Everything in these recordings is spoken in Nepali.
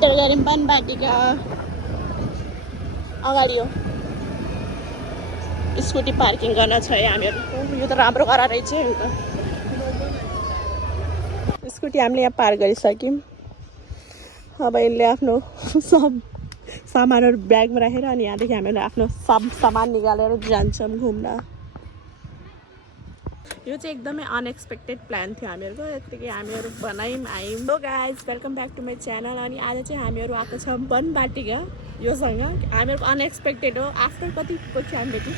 इन्टर गऱ्यौँ बनबाटिका अगाडि हो स्कुटी पार्किङ गर्न छ है हामीहरू यो त राम्रो गरा रहेछ अन्त स्कुटी हामीले यहाँ पार्क गरिसक्यौँ अब यसले आफ्नो सब सामानहरू ब्यागमा राखेर अनि यहाँदेखि हामीहरू आफ्नो सब सामान निकालेर जान्छौँ घुम्न यो चाहिँ एकदमै अनएक्सपेक्टेड प्लान थियो हामीहरूको यतिकै हामीहरू बनायौँ आयौँ हो guys welcome back to my channel अनि आज चाहिँ हामीहरू आएको छ बनबाटिका योसँग हामीहरूको अनएक्सपेक्टेड हो आफ्टर कति पछि हामी भेट्यौँ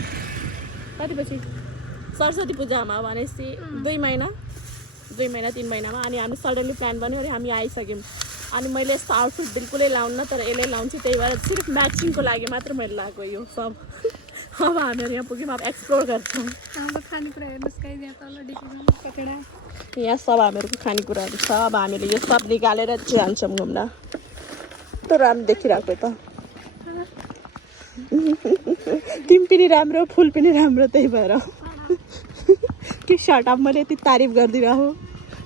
कति पछि सरस्वती पूजामा भनेपछि 2 महिना 3 महिनामा अनि हामी सडनली प्लान बन्यो अनि हामी आइसक्यौँ अनि मैले यस्तो आउटफिट बिल्कुलै लाउन्न तर यसले लाउँछु त्यही भएर सिर्फ म्याचिङको लागि मात्र मैले लगाएको यो सब अब हामीहरू यहाँ पुग्यौँ अब एक्सप्लोर गर्छौँ यहाँ सब हामीहरूको खानेकुराहरू छ अब हामीले यो सब निकालेर जान्छौँ घुम्न त राम्रो देखिरहेको त टिम पनि राम्रो फुल पनि राम्रो त्यही भएर के सर्ट अब मैले यति तारिफ गरिदिरहेको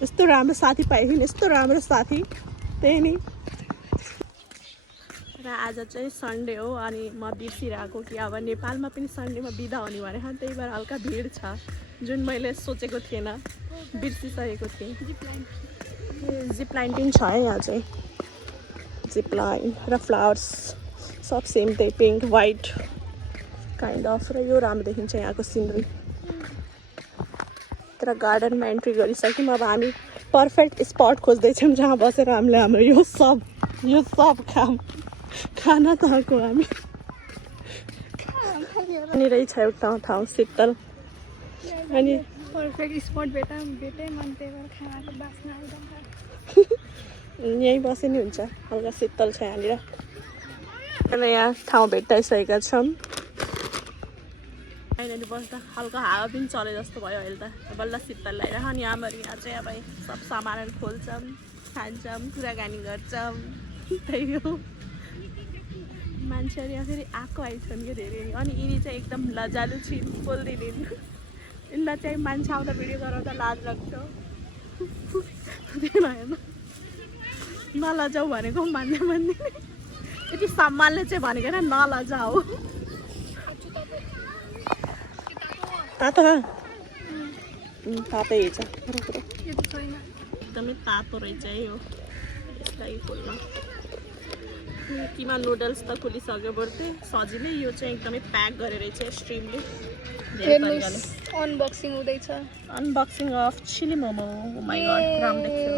यस्तो राम्रो साथी पाएँ यस्तो राम्रो साथी त्यही नि र आज चाहिँ सन्डे हो अनि म बिर्सिरहेको कि अब नेपालमा पनि सन्डेमा बिदा हुने भनेको त्यही भएर हल्का भिड छ जुन मैले सोचेको थिएन बिर्सिसकेको थिएँ जिप लाइन पनि छ है यहाँ चाहिँ जिप लाइन र फ्लावर्स सब सेम त्यही पिङ्क वाइट काइन्ड अफ र यो राम्रो देखिन्छ यहाँको सिनरी तर गार्डनमा एन्ट्री गरिसक्यौँ अब हामी पर्फेक्ट स्पट खोज्दैछौँ जहाँ बसेर हामीले हाम्रो यो सब काम खान तहको हामी अनि रहेछ एउटा ठाउँ शीतल अनि पर्फेक्ट स्पट भेटे मन खानाको बास्ना यहीँ बसे नि हुन्छ हल्का शीतल छ यहाँनिर यहाँ ठाउँ भेट्टाइसकेका छौँ यहाँनिर बस्दा हल्का हावा पनि चले जस्तो भयो अहिले त बल्ल शीतल लगाएर अनि हाम्रो यहाँ चाहिँ अब सब सामानहरू खोल्छौँ खान्छौँ कुराकानी गर्छौँ त्यही हो मान्छेहरू यहाँ फेरि आएको आइछन् क्या धेरै अनि यिनी चाहिँ एकदम लजालु छिन् बोल्दिन् यिनीलाई चाहिँ मान्छे आउँदा भिडियो गराउँदा लाज लाग्छ त्यही भएन नलजाऊ भनेको मान्दै यति सम्मानले चाहिँ भनेको नलजाऊ तातो तातै छ एकदमै तातो रहेछ है यो यसलाई खोल्न किमा नुडल्स त खोलिसक्यो बर्थे सजिलै यो चाहिँ एकदमै प्याक गरेर रहेछ स्ट्रिमले अनबक्सिङ हुँदैछ unboxing of chilli momo my God राम्रो देख्यो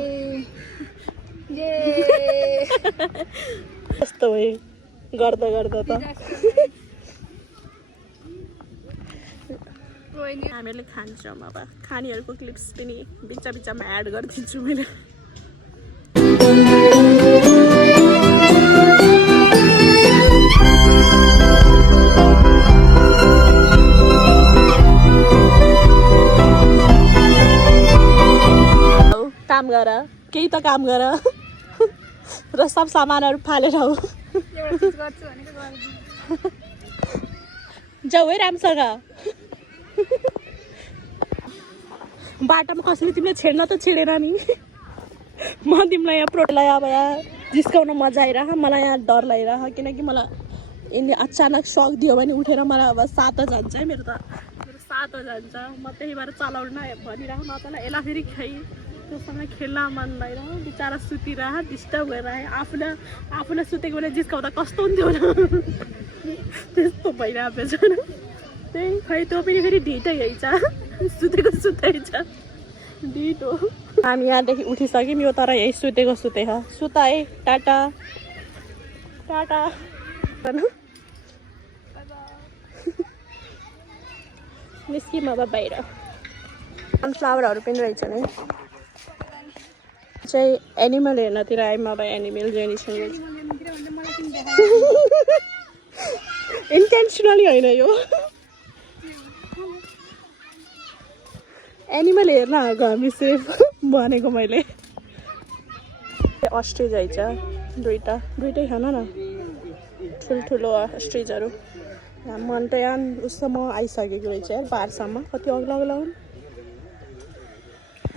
कस्तो भयो गर्दा त हामीहरूले खान्छौँ अब खानेहरूको क्लिप्स पनि बिचमा एड गरिदिन्छु मैले काम गर केही त काम गर र सब सामानहरू फालेर हो जाऊ है राम्रोसँग बाटोमा कसैले तिमीले छेड्न त छेडेर नि म तिमीलाई यहाँ प्रोटलाई अब यहाँ जिस्काउन मजा आइरह मलाई यहाँ डर लागिरह किनकि मलाई यसले अचानक सक दियो भने उठेर मलाई अब सातो जान्छ है मेरो सातो जान्छ म त्यही भएर चलाउन भनिरह न तँलाई यसलाई फेरि खै त्योसँग खेल्न मन लागिरह बिचरा सुतिरह डिस्टर्ब गरेर आफूलाई सुतेको बेला जिस्काउँदा कस्तो हुन्थ्यो न त्यस्तो भइरहेको छ त्यही खै त्यो पनि फेरि ढिटै हैछ सुतेको सुतै छ ढिट हो हामी यहाँदेखि उठिसक्यौँ यो तर यही सुतेको सुते छ सुत है टाटा टाटा निस्किम अब बाहिर सनफ्लावरहरू पनि रहेछन् है चाहिँ एनिमल हेर्नतिर आयौँ अब एनिमल जेनिसन इन्टेन्सनली होइन यो एनिमल हेर्न आएको हामी सिर्फ भनेको मैले अस्ट्रिज रहेछ दुइटै खान न ठुल्ठुलो अस्ट्रिजहरू मन त यहाँ उससम्म आइसकेको रहेछ यार बारसम्म कति अग्ला हुन्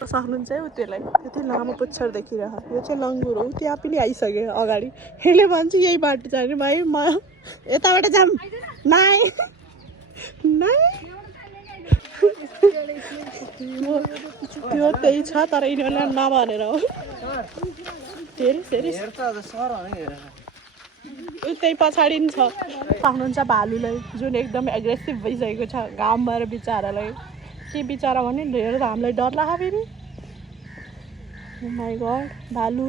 सक्नुहुन्छ है उ त्यसलाई त्यो लामो पुच्छर देखिरह यो चाहिँ लङ्गुर हो त्यहाँ पनि आइसक्यो अगाडि यसले भन्छ यही बाटो जाने भाइ म यताबाट जाऊँ नाइ नाइ त्यो त्यही छ तर यिनीहरूलाई नभनेर हो त्यही पछाडि नि छ पाउनुहुन्छ भालुलाई जुन एकदम एग्रेसिभ भइसकेको छ घाम भएर बिचरालाई के बिचरा भने हेरेर त हामीलाई डर लाग्यो फेरि माई गड भालु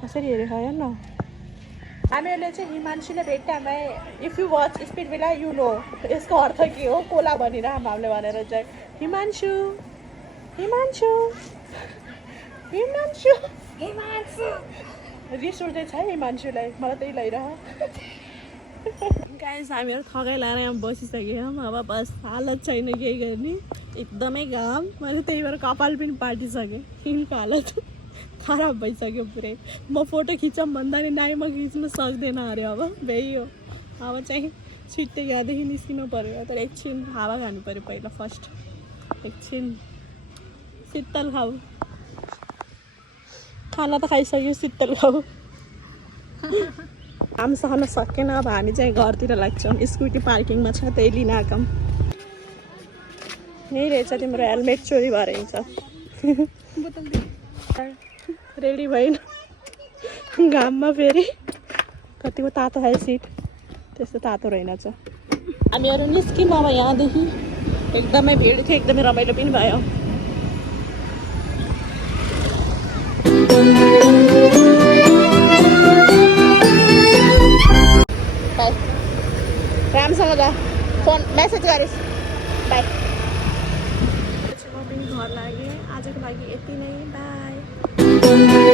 कसरी हेरेको हेर न हामीहरूले चाहिँ हिमांशुलाई भेट्टामै इफ यु वाच स्पिड बेला यु नो यसको अर्थ के हो कोला भनिरहँ हामीले भनेर चाहिँ हिमांशु हिमांशु हिमांशु हिमांशु रिस उठ्दैछ है हिमांशुलाई मलाई त्यही लैरह गाइस हामीहरू थगाइ लाएर यहाँ बसिसक्यौँ अब बस हालत छैन केही गर्ने एकदमै घाम मैले त्यही भएर कपाल पनि पाटिसकेँ यिनको हालत खराब भइसक्यो पुरै म फोटो खिचौँ भन्दा नि नाइ म खिच्नु सक्दैन अरे अब भ्याइ हो अब चाहिँ छिट्टै यहाँदेखि निस्किनु पऱ्यो तर एकछिन हावा खानु पऱ्यो पहिला फर्स्ट एकछिन शीतल खाऊ खाना त खाइसक्यो शीतल खाऊ हामी सहन सकेन अब हामी चाहिँ घरतिर लाग्छौँ स्कुटी पार्किङमा छ त्यही लिन आएका यही रहेछ तिम्रो हेलमेट चोरी भएर हिँड्छ रेडी भएन घाममा फेरि कतिको तातो खायो सिट त्यस्तो तातो रहेनछ हामीहरू निस्क्यौँ अब यहाँदेखि एकदमै भिड थियो एकदमै रमाइलो पनि भयो बाई राम्रोसँग जा फोन मेसेज गरिस् बाई म पनि घर लागेँ आजको लागि यति नै बाई